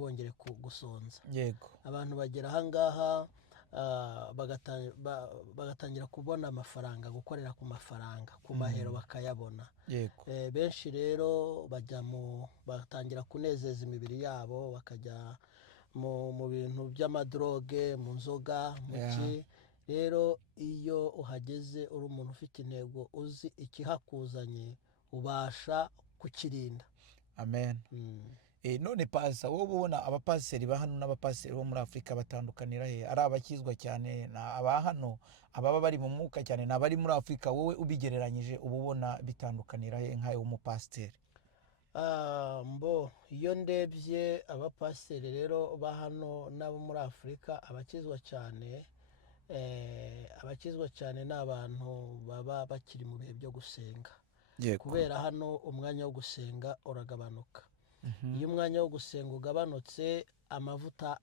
ntibongere gusonza. yego Abantu bagera ahangaha bagatangira kubona amafaranga, gukorera ku mafaranga, ku mahero bakayabona. yego Benshi rero batangira kunezeza imibiri yabo, bakajya mu bintu by'amadroge, mu nzoga, mu ki. Rero iyo uhageze uri umuntu ufite intego, uzi ikihakuzanye, ubasha kukirinda. amen. None pasa wowe ubona abapasiteri ba hano n'abapasiteri bo muri Afurika batandukanira he? Ari abakizwa cyane aba hano, ababa bari mu mwuka cyane n'abari muri Afurika, wowe ubigereranyije uba ubona bitandukanira he nk'ayo w'umupasiteri? Iyo ndebye abapasiteri rero ba hano n'abo muri Afurika, abakizwa cyane ni abantu baba bakiri mu bihe byo gusenga. Kubera hano umwanya wo gusenga uragabanuka. Iyo umwanya wo gusenga ugabanutse, amavuta